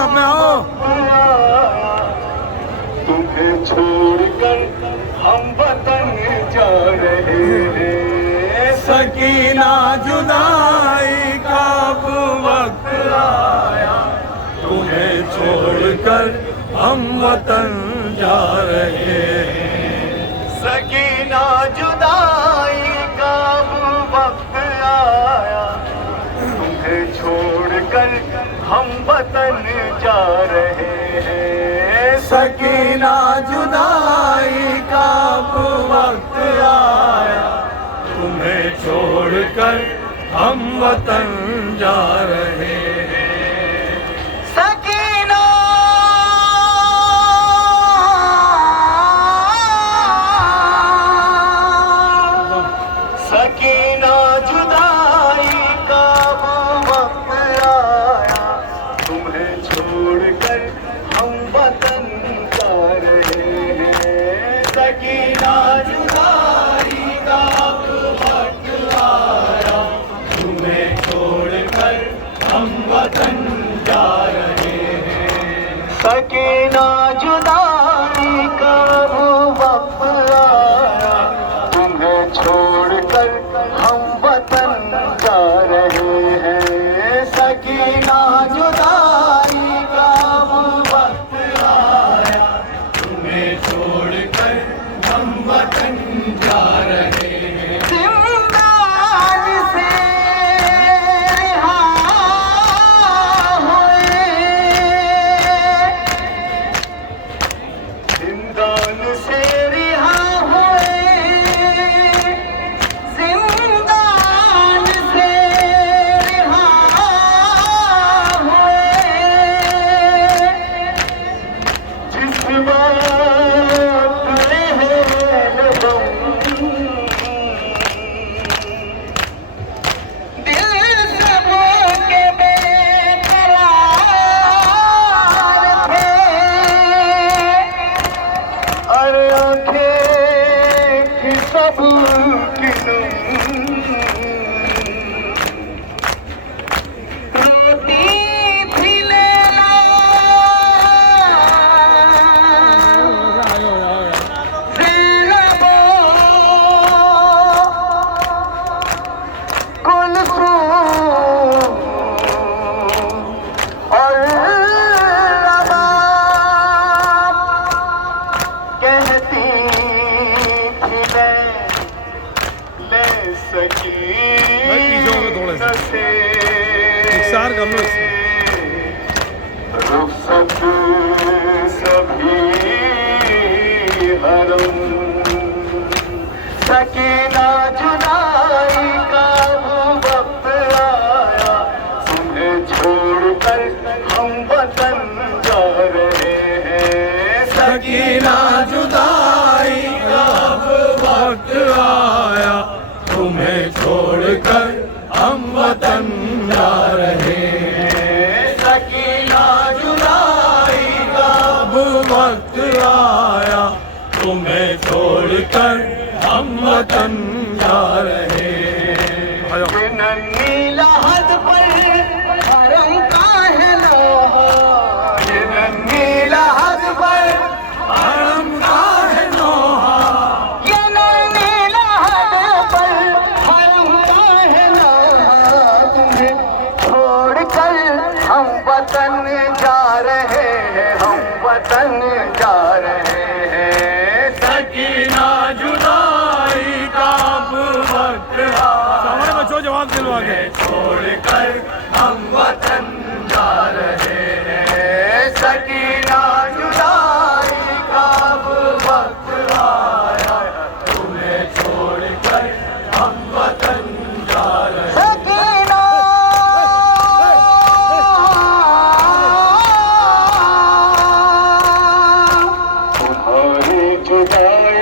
सब में आओ। तुम्हें छोड़कर हम वतन जा रहे हैं। सकीना जुदाई का अब वक्त आया, तुम्हें छोड़कर हम वतन जा रहे हैं। सकीना जुदाई का अब वक्त आया, तुम्हें छोड़कर हम वतन जा रहे हैं। सकीना जुदाई का अब वक्त आया, तुम्हें छोड़कर हम वतन जा रहे हैं। सकीना सकीना जुदाई का वो वक्त आया, तुम्हें छोड़कर हम वतन जा रहे हैं। सकीना जुदाई का वो वक्त आया, तुम्हें छोड़कर हम वतन जा रहे हैं। सकीना जुदाई का वो वक्त आया, तुम्हें छोड़कर हम वतन जा रहे हैं। सकीना जुदाई का वो वक्त आया, तुम्हें छोड़कर हम वतन जा रहे हैं। जिंदान से रिहा हुए, जिंदान से रिहा हुए, जिंदान से रिहा हुए। जिस बात रहे लगम, दिल सबों के बेकरार थे, और आंखें की सब की नम, रोती थी लैला, ज़ैनबो, कुलसूम और रबाब, कहती थी ले सकी भाई पीछे हो गए थोड़े से। से इकसार कर लो इससे। रुखसत सभी हरम। सकीना जुदाई का वो वक्त आया, तुम्हें छोड़कर हम वतन जा रहे हैं। सकीना जुदाई का अब वक्त आया, तुम्हें छोड़कर हम वतन जा रहे हैं। सकीना जुदाई का अब वक्त आया, तुम्हें छोड़कर हम वतन जा रहे हैं। ये नन्ही लहद पर हरम का है लोहा, ये नन्ही लहद पर हरम का है नोहा, ये नन्ही लहद पर हरम का है लोहा। तुम्हें छोड़कर हम वतन जा रहे हैं, हम वतन जा रहे हैं। सकीना जुदाई का अब वक्त आया, समय बचो जवाब दिलवा के। छोड़कर हम वतन जा रहे हैं। सकीना जुदाई का अब वक्त आया, तुम्हें छोड़कर हम वतन जा रहे हैं। सकीना तुम्हारी जुदाई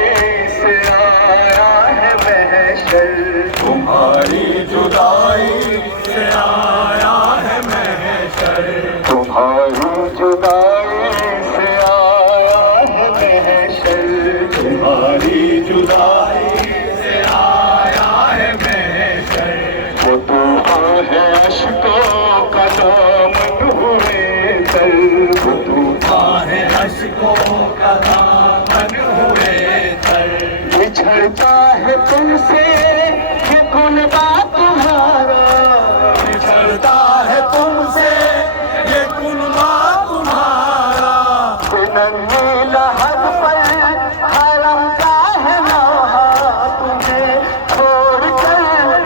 से आया है महशर, तुम्हारी जुदाई से आया है महशर, तुम्हारी जुदाई से आया है महशर। तुम्हारी जुदाई से आया है महशर। वो तूफान है अश्कों का दामन हुए तर, बिछड़ता है तुमसे ये गुनगा तुम्हारा, बिछड़ता है तुमसे ये गुनगा तुम्हारा। नन्ही लहद पर हरम का है नहा, तुम्हें छोड़कर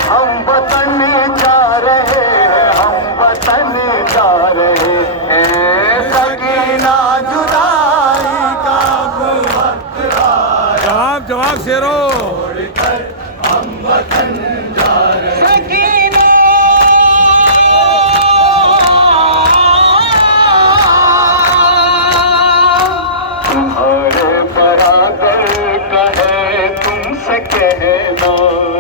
हम वतन जा रहे हैं, हम वतन जा रहे हैं। सकीना जुदाई का वक्त आया, जवाब शेरो। छोड़कर हम वतन जा रहे हैं। सकीना तुम्हारे बराबर का है तुमसे कहना,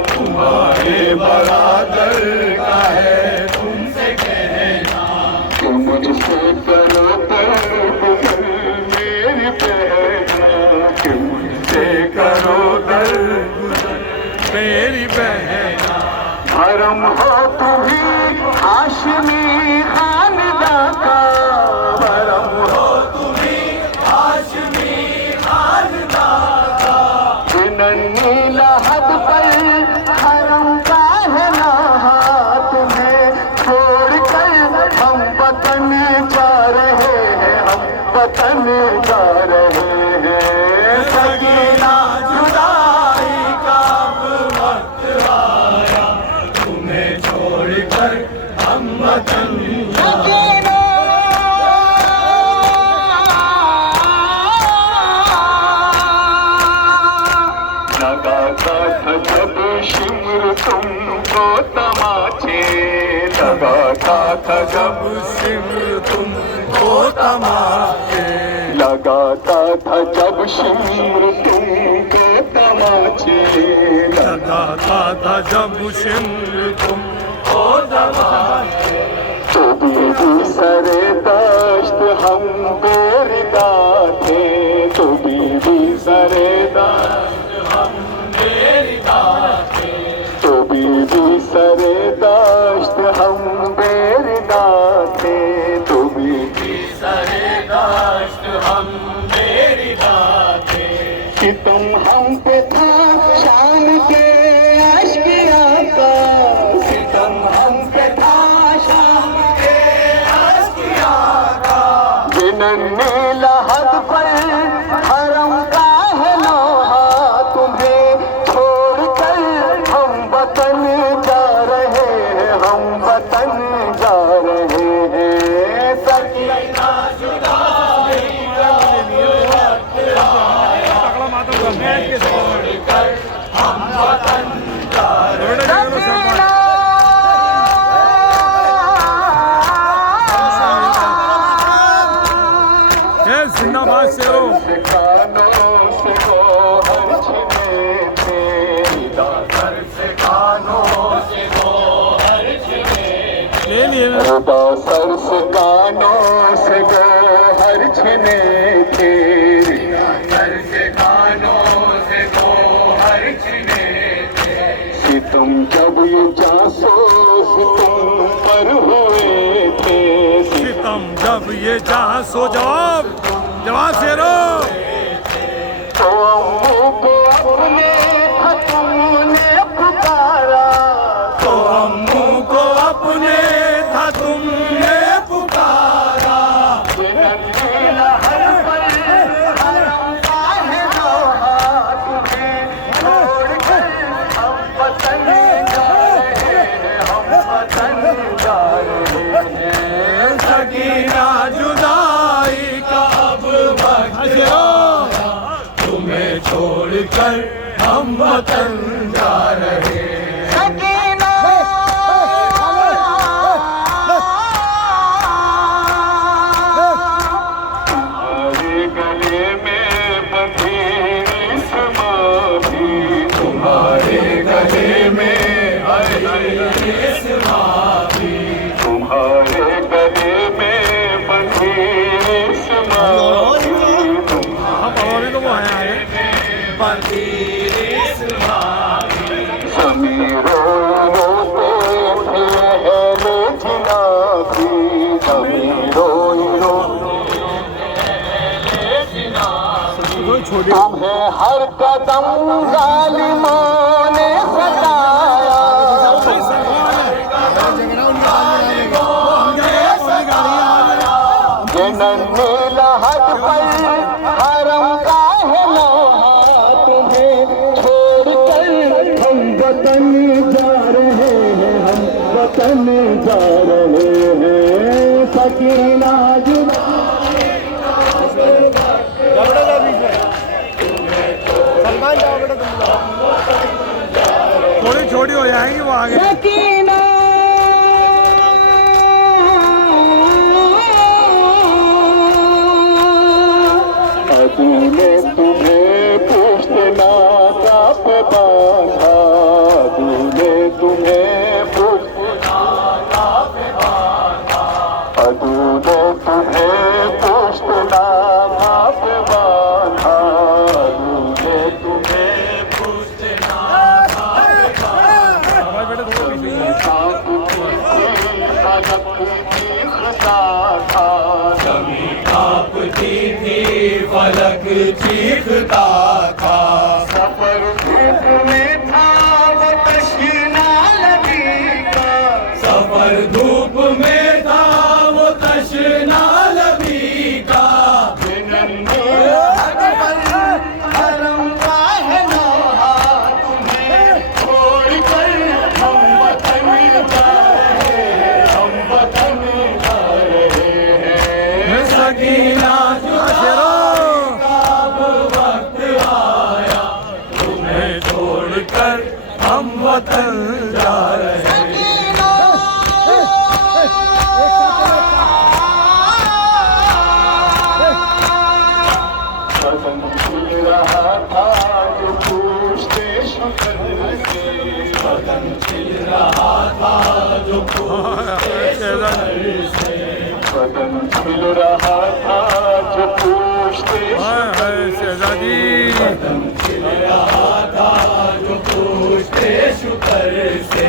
तुम्हारे बराबर का है तुमसे कहना, कि मुझसे करो दर्द मेरी बहना, कि मुझसे करो दर्द मेरी बहना। धर्म हो तुम्हें हाशमी खानदां का, धर्म हो तुम्हें हाशमी खानदां का। नन्ही लहद पर हरम का है नहा, तुम्हें छोड़कर हम वतन जा रहे हैं, हम वतन जा रहे हैं। सकीना जुदाई का वक्त आया, तुम्हें छोड़कर हम वतन जा रहे हैं। लगाता था जब शिमर तुमको तमाचे, लगाता था जब सिमर तुमको तमाचे, लगाता था जब शिमर तुमको तमाचे, लगाता था जब सिमर तुमको तमाचे। तो बीबी सरे दाश्त हम बेरिदा थे, तो बीबी सरे दाश्त हम मेरी दाते, तो बीबी सरे दाश्त हम बेरिदा थे, तो बीबी सरे दाश्त हम मेरी दाते। सितम हम पे था शान के अश्किया का, सितम हम पे था शान के अश्किया का। नन्ही लहद पर हरम का है नौहा, तुम्हें छोड़कर हम वतन जा रहे हैं, हम वतन जा रहे हैं। सकीना जुदाई का वक्त आया, छोड़कर हम वतन जा रहे हैं। जिंदाबाद शेरो। कानों से गोहर छिने थे, दातर से कानों से गोहर छिने थे, ले लिए सर से कानों से गोहर छिने थे, दातर से कानों से गोहर छिने थे। सितम जब ये जासूस तुम पर हुए थे, सितम जब ये जहाँ सो जवाब शेरो। तो अम्मू को अपने तुमने पुकारा, तो अम्मू को अपने था तुमने पुकारा। नन्ही लहद पर हरम का है नौहा, तुम्हें छोड़कर हम वतन जा रहे हैं, हम वतन जा रहे हैं। सकीना जुदाई का अब वक्त आया, तुम्हें छोड़कर हम वतन जा रहे हैं। सकीना तुम्हारे गले में बंधी समाधि, तुम्हारे गले में समाधि, तुम्हारे गले में बंधी समाधि, हाँ पवारी तो वो है आगे। बंदी समाधि। समीरो रोते थे अहले जिनाफी, समीरो छोटी तुम्हें हर कदम जालिमों ने सताया, ये नन्हे लहद पर हरम का है लोहा, तुम्हें छोड़कर हम वतन जा रहे हैं, हम वतन जा रहे हैं। सकीना जुदा थोड़ी छोटी हो जाएंगी वो आगे। सकीना तूने तुम्हें पुश्त नाज़ा पे बांधा, तूने तुम्हें पुश्त नाज़ा पे बांधा, तूने तुम्हें पुश्त नाज़ा पे बांधा, तूने तुम्हें पुश्त नाज़ा पे फलक चीखता था, सफर धूप में था वो तश्ना लबी का, सफर धूप में था वो तश्ना लबी का, हरम का है लोहा, तुम्हें छोड़कर हम वतन जा रहे हैं, हम वतन जा रहे हैं। सकीना छोड़कर हम वतन जा रहे हैं। बदन खिल रहा था जो पूछते शुक्र से, बदन खिल रहा था जो पूछते शुक्र से, बदन खिल रहा था जो पूछते शहजादी, बदन खिल रहा था जो पूछते शुक्र से,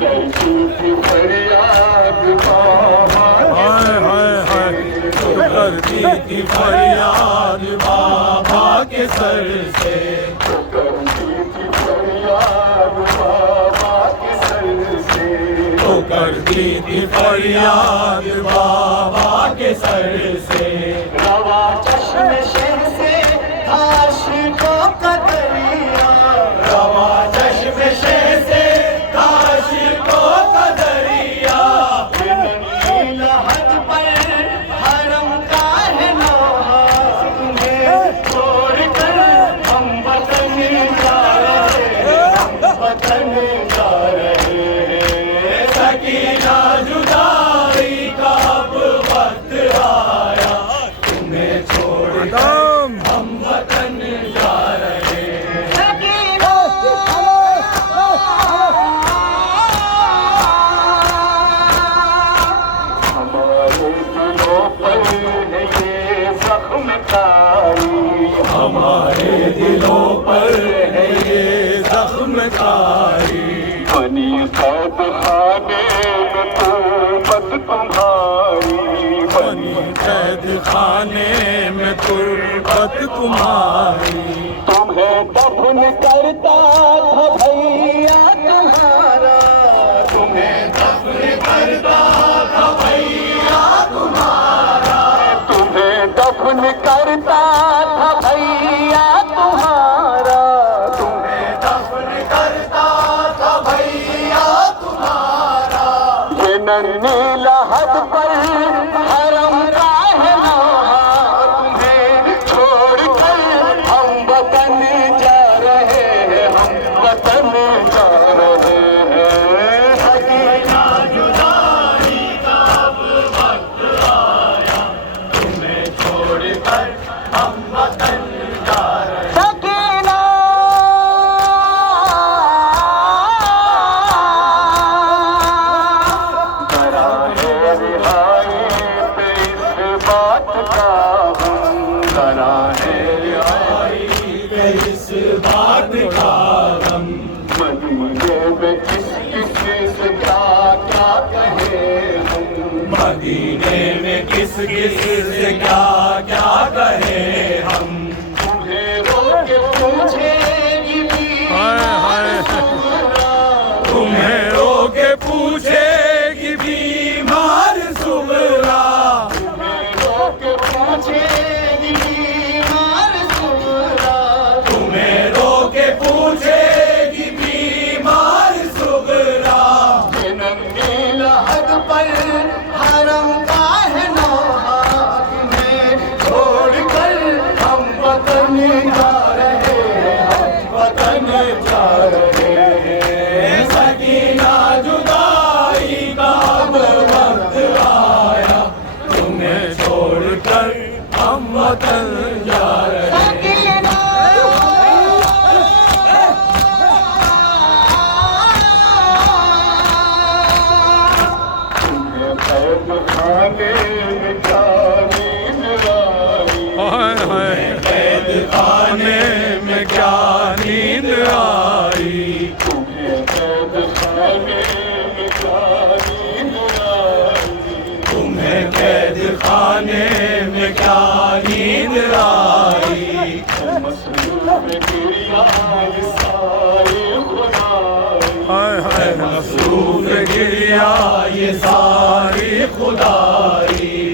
करती थी फरियाद बाबा, हाय हाय हाय, करती थी फरियाद बाबा के सर से, करती थी फरियाद बाबा के सर से, तो करती थी फरियाद बाबा के सर से। रवा चश्म शह से आशिकों का दरिया, रवा चश्म शह से आशिकों का दरिया, लहद पर हरम का है लोहा, तुम्हें छोड़कर हम वतन जा रहे हैं, हम वतन जा रहे हैं। सकीना जुदाई का अब वक्त आया, तुम्हें छोड़ खत्म। हम वतन जा रहे हैं। हमारे दिलों पर है ये जख्म कारी, हमारे दिलों पर है ये जख्म कारी, बनी कैद खाने में तुर्बत तुम्हारी, बनी कैद खाने में तुर्बत तुम्हारी, तुम्हें दफन करता था भैया तुम्हारा, तुम्हें दफन करता था भैया तुम्हारा, तुम्हें दफन करता था भैया तुम्हारा, तुम्हें दफन करता था भैया तुम्हारा, ये नन्ही लहद पर हरम का है लोहा, तुम्हें छोड़कर हम वतन जा रहे हैं, हम वतन जा रहे हैं। सकीना जुदाई का अब वक्त आया, तुम्हें छोड़कर हम वतन जा रहे हैं। सकीना डरा है रिहाई पे इस बात का हम, डरा है रिहाई इस बात का गम, मदीने में किस किस से क्या क्या कहे हम, मदीने में किस किस से क्या क्या कहे हम, तुम्हें रोक पूछेगी हाय हाय तुम्हें रोके पूछेगी बीमार सुगरा पूछेगी बीमार सुगरा तुम्हें रोके पूछेगी बीमार सुगरा नंगे लहद पर हरम का है नौहा तुम्हें छोड़कर हम वतन जा रहे हैं वतन जा रहे हैं सकीना जुदाई का अब वक्त आया तुम्हें छोड़कर हम वतन जा रहे हैं खाने में जाने आई हाय हाय कैद खाने में क्या नींद आई तुम्हें कैद खाने में क्या नींद आई हाय हाय मसरूफ गिरिया ये सारी खुदाई